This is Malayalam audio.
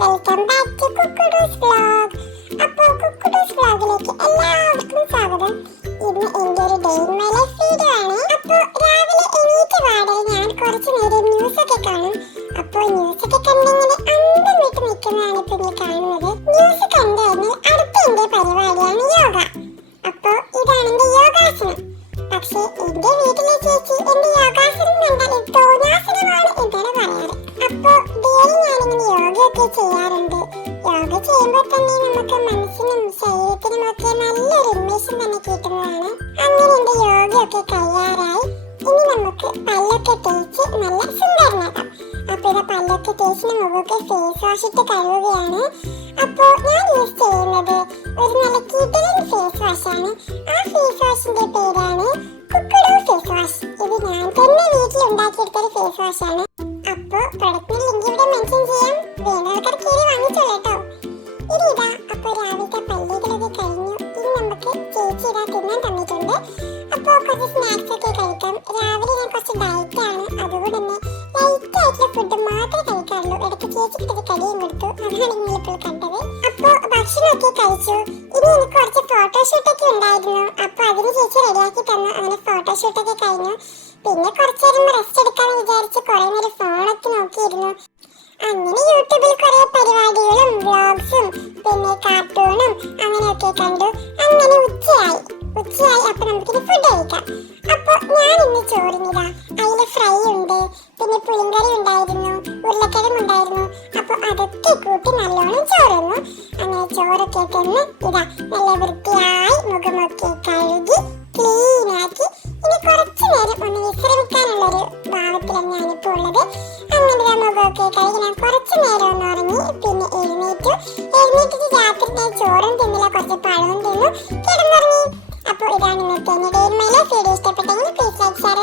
Welcome back to Kukudoos vlog. അപ്പോൾ കുക്കുഡൂസ് വ്ലോഗിലേക്ക് എല്ലാവർക്കും സ്വാഗതം. ഇന്ന് എൻ്റെ ഒരു day in my life video ആണ്. അപ്പോൾ രാവിലെ എണീറ്റ പാടെ ഞാൻ കുറച്ച് നേരം ന്യൂസൊക്കെ കാണും. അപ്പോൾ ന്യൂസൊക്കെ കണ്ടിങ്ങനെ അന്തം വിട്ട് നിൽക്കുന്നതാണ് ഇപ്പോൾ നിങ്ങൾ കാണുന്നത്. ന്യൂസ് കണ്ടു കഴിഞ്ഞാൽ അടുത്ത എൻ്റെ പരിപാടിയാണ് യോഗ. അപ്പോൾ ഇതാണ് എൻ്റെ യോഗാസനം. പക്ഷേ എൻ്റെ വീട്ടിലെ ചേച്ചി എൻ്റെ യോഗാസനം കണ്ടാൽ തോന്നാസനമാണ് എന്നാണ് പറയാറ്. അപ്പോൾ ഡെയിലി ഞാനിങ്ങനെ യോഗയൊക്കെ ചെയ്യാറുണ്ട്. യോഗ ചെയ്യുമ്പോൾ തന്നെ നമുക്ക് മനസ്സിനും ശരീരത്തിനും ഒക്കെ നല്ലൊരു ഉന്മേഷം തന്നെ കിട്ടുന്നതാണ്. അങ്ങനെ എൻ്റെ യോഗയൊക്കെ കഴിയാറായി. ഇനി നമുക്ക് പല്ലൊക്കെ തേച്ച് നല്ല സുന്ദരനാക്കാം. അപ്പോൾ ഇത് പല്ലൊക്കെ തേച്ചിന് മുഖമൊക്കെ ഫേസ് വാഷ് ഇട്ട് കഴുകുകയാണ്. അപ്പോൾ ഞാൻ യൂസ് ചെയ്യുന്നത് ഒരു നല്ല കിടിലൻ ഫേസ് വാഷാണ്. ആ ഫേസ് വാഷിന്റെ പേരാണ് കുക്കുഡു ഫേസ് വാഷ്. ഇത് ഞാൻ തന്നെ വീട്ടിൽ ഉണ്ടാക്കിയെടുത്തൊരു ഫേസ് വാഷാണ്. അപ്പോൾ പ്രൊഡക്റ്റിന്റെ ലിങ്ക് ഇവിടെ മെൻഷൻ ചെയ്യാം. വേണ്ടവർക്ക് കയറി വാങ്ങിച്ചോളൂ കേട്ടോ. ഇനി ഇതാ അപ്പോൾ രാവിലത്തെ പല്ലുകളൊക്കെ കഴിഞ്ഞു. ഇനി നമുക്ക് ചേച്ചി ഇതാ തിന്നാൻ തന്നിട്ടുണ്ട്. അപ്പോൾ കുറച്ച് സ്നാക്സ് ഒക്കെ കഴിക്കാം. രാവിലെ ഞാൻ കുറച്ച് ഡയറ്റാണ്, അതുകൊണ്ട് തന്നെ ലൈറ്റ് ആയിട്ടുള്ള ഫുഡ് മാത്രമേ കഴിക്കാറുള്ളൂ. ഇടയ്ക്ക് ചേച്ചിക്കിട്ടൊരു കടിയും കൊടുത്തു, അതാണ് നിങ്ങളിപ്പോൾ കണ്ടത്. അപ്പോൾ ഭക്ഷണമൊക്കെ കഴിച്ചു. ഇനി എനിക്ക് കുറച്ച് ഫോട്ടോഷൂട്ടൊക്കെ ഉണ്ടായിരുന്നു. അപ്പോൾ അതിന് ചേച്ചി റെഡിയാക്കി തന്നു. അങ്ങനെ ഫോട്ടോഷൂട്ടൊക്കെ കഴിഞ്ഞു. പിന്നെ കുറച്ചു നേരം റെസ്റ്റ് എടുക്കാന്ന് വിചാരിച്ച് കുറെ നേരം ഫോണൊക്കെ നോക്കിയിരുന്നു. അങ്ങനെ യൂട്യൂബിൽ കുറെ പരിപാടികളും വ്ലോഗ്സും പിന്നെ കാർട്ടൂണും അങ്ങനെയൊക്കെ കണ്ടു. അങ്ങനെ ഉച്ചയായി. അപ്പൊ നമുക്കിനി ഫുഡ് കഴിക്കാം. അപ്പൊ ഞാൻ ഇന്ന് ചോറിനിതാ അതിൽ ഫ്രൈ ഉണ്ട്, പിന്നെ പുളിങ്കറി ഉണ്ടായിരുന്നു, ഉരുളക്കിഴങ്ങ് ഉണ്ടായിരുന്നു. അപ്പൊ അതൊക്കെ കൂട്ടി നല്ലോണം ചോറുന്നു. അങ്ങനെ ചോറൊക്കെ തിന്ന് ഇതാ നല്ല വൃത്തിയായി മുഖമൊക്കെ കഴുകി ക്ലീനാക്കി ഇനി കുറച്ചു നേരം ഒന്ന് വിശ്രമിക്കാനുള്ളൊരു ഭാവത്തിലാണ് ഞാനിപ്പോ ഉള്ളത്. അങ്ങനെ മുഖമൊക്കെ കഴുകി ഞാൻ കുറച്ചു നേരം ഒന്ന് ഉറങ്ങി. പിന്നെ എഴുന്നേറ്റിട്ട് രാത്രി ഞാൻ ചോറും തിന്നില്ല, കുറച്ച് പഴവും തിന്നു, കിടന്നുറങ്ങി. അപ്പോൾ ഇതാണ് ഇന്നത്തെ day in my life video. ഇഷ്ടപ്പെട്ടെങ്കിൽ പ്ലീസ് ലൈക്ക്, ഷെയർ,